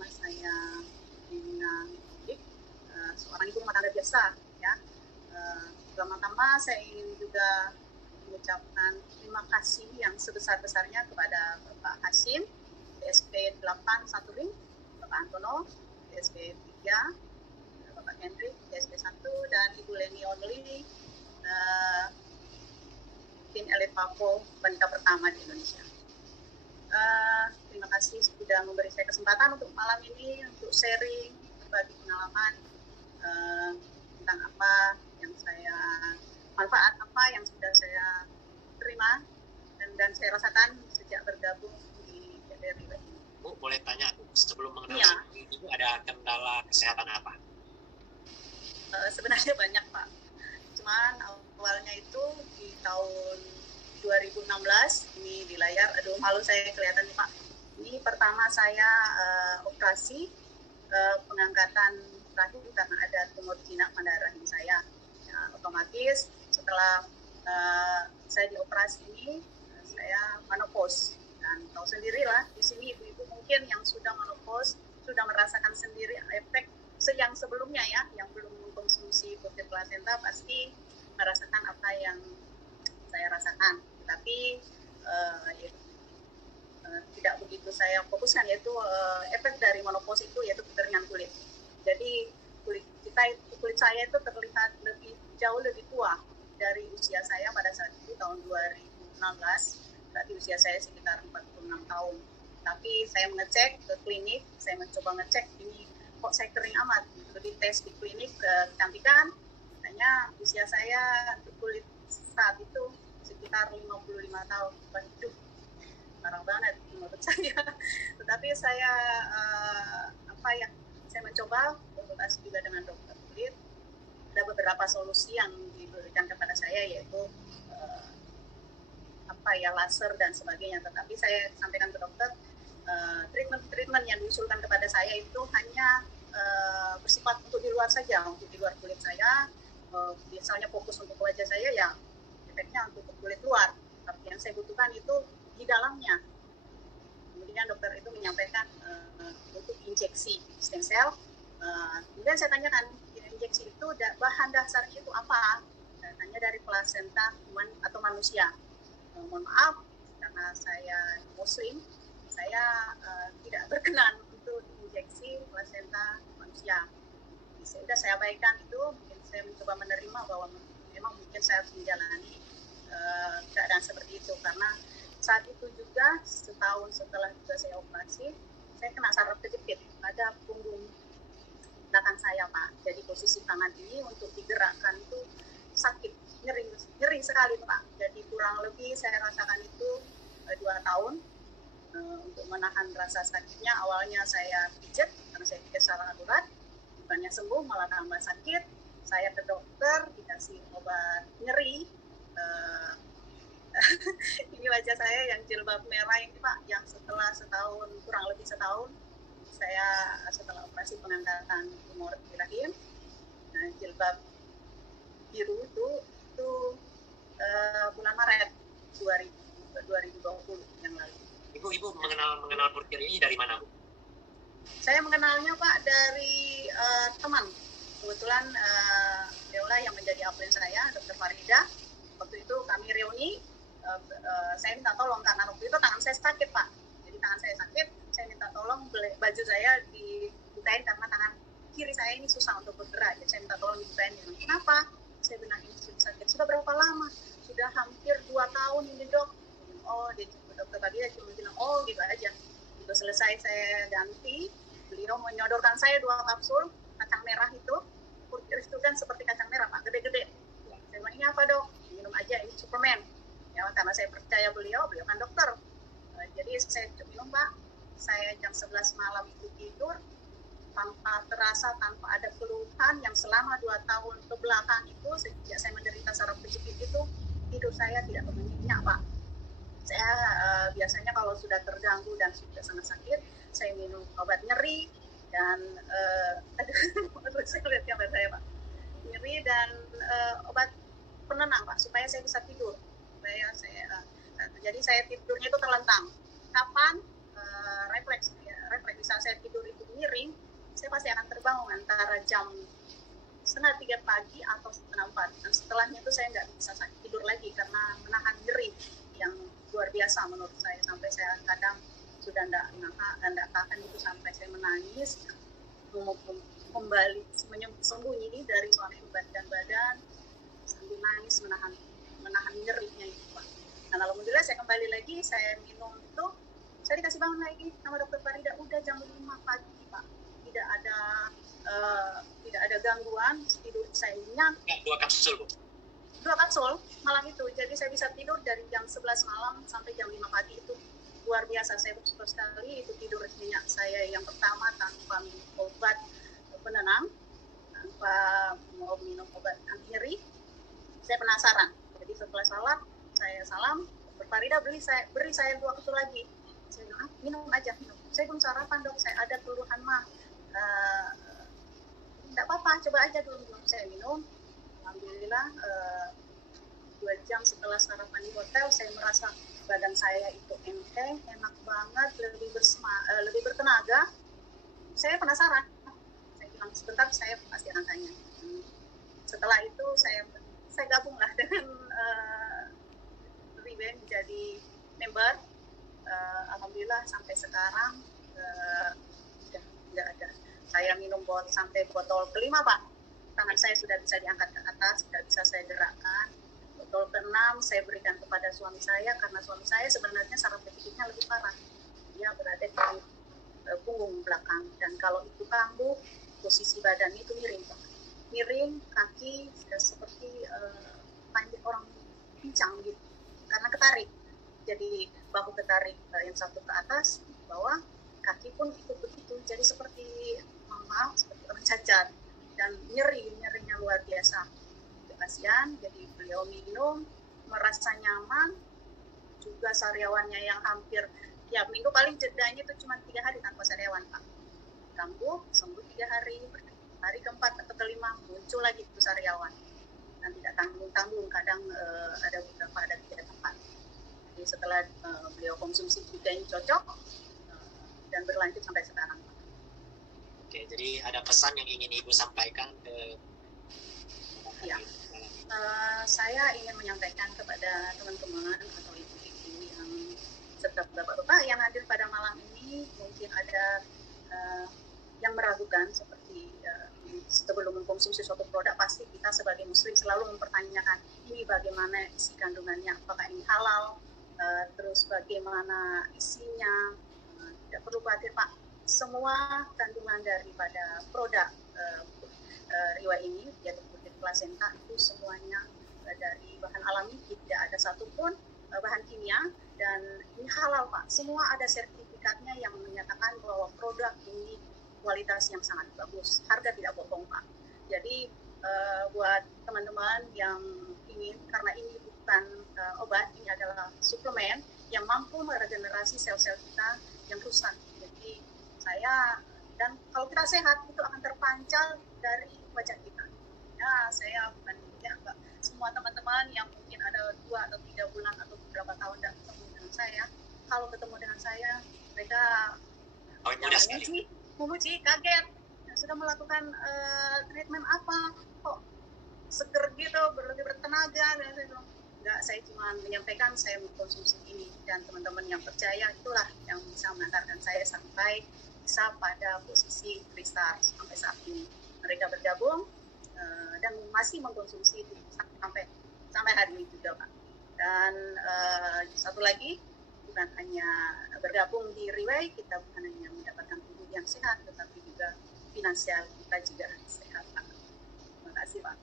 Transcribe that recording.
nama saya Nina Dik, seorang ibu rumah tangga biasa ya. Pertama-tama saya ingin juga mengucapkan terima kasih yang sebesar-besarnya kepada Bapak Hasim, PSP 8 Satuling, Bapak Antono, PSP 3, Bapak Hendrik, PSP 1, dan Ibu Leni Only, tim elit Papo wanita pertama di Indonesia. Terima kasih sudah memberi saya kesempatan untuk malam ini untuk sharing berbagi pengalaman tentang apa yang saya manfaat apa yang sudah saya terima dan saya rasakan sejak bergabung di PDRI ini. Bu, boleh tanya sebelum mengenal Ibu ada kendala kesehatan apa? Sebenarnya banyak Pak. Cuman awalnya itu di tahun 2016 ini di layar, aduh malu saya kelihatan nih Pak. Ini pertama saya operasi pengangkatan rahim karena ada tumor jinak pada rahim saya. Ya, otomatis setelah saya dioperasi ini saya menopause dan tahu sendirilah di sini ibu-ibu mungkin yang sudah menopause sudah merasakan sendiri efek yang sebelumnya ya, yang belum mengkonsumsi butir plasenta pasti merasakan apa yang saya rasakan, tapi tidak begitu saya fokuskan, yaitu efek dari menopause itu yaitu kekeringan kulit. Jadi kulit saya itu terlihat jauh lebih tua dari usia saya pada saat itu tahun 2016, berarti usia saya sekitar 46 tahun. Tapi saya mengecek ke klinik, saya mencoba ngecek ini kok saya kering amat, lebih tes di klinik kecantikan, katanya usia saya untuk kulit saat itu sekitar 55 tahun. Waduh, parah banget menurut saya. Tetapi saya saya mencoba konsultasi juga dengan dokter kulit. Ada beberapa solusi yang diberikan kepada saya, yaitu laser dan sebagainya. Tetapi saya sampaikan ke dokter, treatment yang diusulkan kepada saya itu hanya bersifat untuk di luar saja, untuk di luar kulit saya. Misalnya fokus untuk wajah saya, ya efeknya untuk kulit luar. Tapi yang saya butuhkan itu di dalamnya. Kemudian dokter itu menyampaikan untuk injeksi stem cell. Kemudian saya tanyakan, injeksi itu bahan dasarnya itu apa? Katanya dari plasenta human atau manusia. Mohon maaf, karena saya muslim, saya tidak berkenan untuk injeksi plasenta manusia. Sudah saya abaikan itu, mungkin saya mencoba menerima bahwa memang mungkin saya harus menjalani keadaan seperti itu, karena saat itu juga setahun setelah juga saya operasi, saya kena saraf kejepit pada punggung belakang saya Pak. Jadi posisi tangan ini untuk digerakkan itu sakit, nyeri sekali Pak. Jadi kurang lebih saya rasakan itu 2 tahun. Untuk menahan rasa sakitnya, awalnya saya pijat karena saya pijat secara akurat, bukannya sembuh malah tambah sakit. Saya ke dokter dikasih obat nyeri. Ini wajah saya yang jilbab merah ini Pak, yang setelah kurang lebih setahun saya setelah operasi pengangkatan tumor di rahim, jilbab biru itu bulan Maret 2020 yang lalu. Ibu mengenal Purkir ini dari mana, Bu? Saya mengenalnya Pak dari teman. Kebetulan beliaulah yang menjadi upline saya, Dr. Farida. Waktu itu kami reuni, saya minta tolong karena waktu itu tangan saya sakit Pak. Jadi tangan saya sakit, saya minta tolong baju saya dibukain karena tangan kiri saya ini susah untuk bergerak. Jadi saya minta tolong dibukain. Kenapa? Saya bilang ini sakit. Sudah berapa lama? Sudah hampir 2 tahun ini dok. Oh, dokter tadi cuma bilang, oh gitu aja. Itu selesai saya ganti, beliau menyodorkan saya 2 kapsul kacang merah itu. Purkir itu kan seperti kacang merah Pak, gede-gede. Saya bilang, ini apa dok? Minum aja, ini suplemen. Ya, karena saya percaya beliau kan dokter. Jadi saya minum Pak. Saya jam 11 malam itu tidur tanpa terasa, tanpa ada keluhan yang selama 2 tahun ke belakang itu, sejak saya menderita saraf kejepit itu, tidur saya tidak berminyak Pak. Saya biasanya kalau sudah terganggu dan sudah sangat sakit, saya minum obat nyeri dan saya lihat gambar saya Pak, nyeri dan obat penenang Pak, supaya saya bisa tidur. Jadi saya tidurnya itu terlentang. Kapan refleks bisa saya tidur itu miring, saya pasti akan terbangun antara jam 2:30 pagi atau 3:30. Dan setelahnya itu saya nggak bisa tidur lagi karena menahan nyeri yang luar biasa menurut saya, sampai saya kadang sudah nggak tahan itu, sampai saya menangis, kembali sembunyi dari suami dan badan sambil nangis menahan nyerinya itu Pak. Dan alhamdulillah saya kembali lagi, saya minum itu, saya dikasih bangun lagi sama dokter Farida, udah jam 5 pagi Pak, tidak ada gangguan, tidur saya nyenyak. 2 kapsul Bu? 2 kapsul malam itu, jadi saya bisa tidur dari jam 11 malam sampai jam 5 pagi, itu luar biasa. Saya bersyukur sekali, itu tidur nyenyak saya yang pertama tanpa minum obat penenang, tanpa mau minum obat anti nyeri. Saya penasaran, jadi setelah salat saya salam, Dr. Farida beri saya 2 kapsul lagi. Saya bilang, minum aja, minum. Saya belum sarapan dok, saya ada keluhan mah. Tidak apa-apa, coba aja dulu. Saya minum, alhamdulillah 2 jam setelah sarapan di hotel, saya merasa badan saya itu enteng, enak banget, lebih bertenaga. Saya penasaran, saya bilang sebentar saya pasti akan tanya. Setelah itu saya gabunglah dengan Riven menjadi member. Alhamdulillah sampai sekarang nggak ada. Saya minum sampai botol kelima Pak, tangan saya sudah bisa diangkat ke atas, sudah bisa saya gerakkan. Botol ke-6 saya berikan kepada suami saya, karena suami saya sebenarnya saraf penyakitnya lebih parah, dia berada di punggung belakang, dan kalau itu kambuh posisi badan itu miring Pak, miring, kaki seperti panjang orang pincang gitu karena ketarik, jadi bahu ketarik yang satu ke atas, bawah, kaki pun ikut begitu, jadi seperti seperti orang cacat, dan nyerinya luar biasa. Kasihan, jadi beliau minum merasa nyaman, juga sariawannya yang hampir tiap minggu, paling jedanya itu cuma 3 hari tanpa sariawan Pak, kambuh sembuh 3 hari, hari keempat atau kelima muncul lagi itu sariawan, dan tidak tanggung-tanggung, kadang ada 3 tempat. Jadi setelah beliau konsumsi 3 yang cocok, dan berlanjut sampai sekarang. Oke, jadi ada pesan yang ingin Ibu sampaikan ke ya. Saya ingin menyampaikan kepada teman-teman atau ibu-ibu yang serta bapak-bapak yang hadir pada malam ini, mungkin ada yang meragukan seperti sebelum mengkonsumsi suatu produk, pasti kita sebagai muslim selalu mempertanyakan ini bagaimana isi kandungannya, apakah ini halal, terus bagaimana isinya. Tidak perlu khawatir Pak, semua kandungan daripada produk Riwa ini, yaitu putih plasenta, itu semuanya dari bahan alami, tidak ada satupun bahan kimia, dan ini halal Pak. Semua ada sertifikatnya yang menyatakan bahwa produk ini kualitas yang sangat bagus, harga tidak bohong Pak. Jadi buat teman-teman yang ingin, karena ini bukan obat, ini adalah suplemen yang mampu meregenerasi sel-sel kita yang rusak. Jadi dan kalau kita sehat itu akan terpancar dari wajah kita. Ya, saya bukan enggak. Semua teman-teman yang mungkin ada 2 atau 3 bulan atau beberapa tahun tidak ketemu dengan saya, kalau ketemu dengan saya, mereka memuji, kaget. Sudah melakukan treatment apa? Kok seger gitu, lebih bertenaga? Dan saya bilang, enggak, saya cuma menyampaikan saya mengkonsumsi ini, dan teman-teman yang percaya itulah yang bisa mengantarkan saya sampai bisa pada posisi Tristar sampai saat ini. Mereka bergabung dan masih mengkonsumsi itu sampai hari ini juga Pak. Dan satu lagi, bukan hanya bergabung di Riway, kita bukan hanya mendapatkan tubuh yang sehat, tetapi juga finansial kita juga sehat Pak. Terima kasih Pak.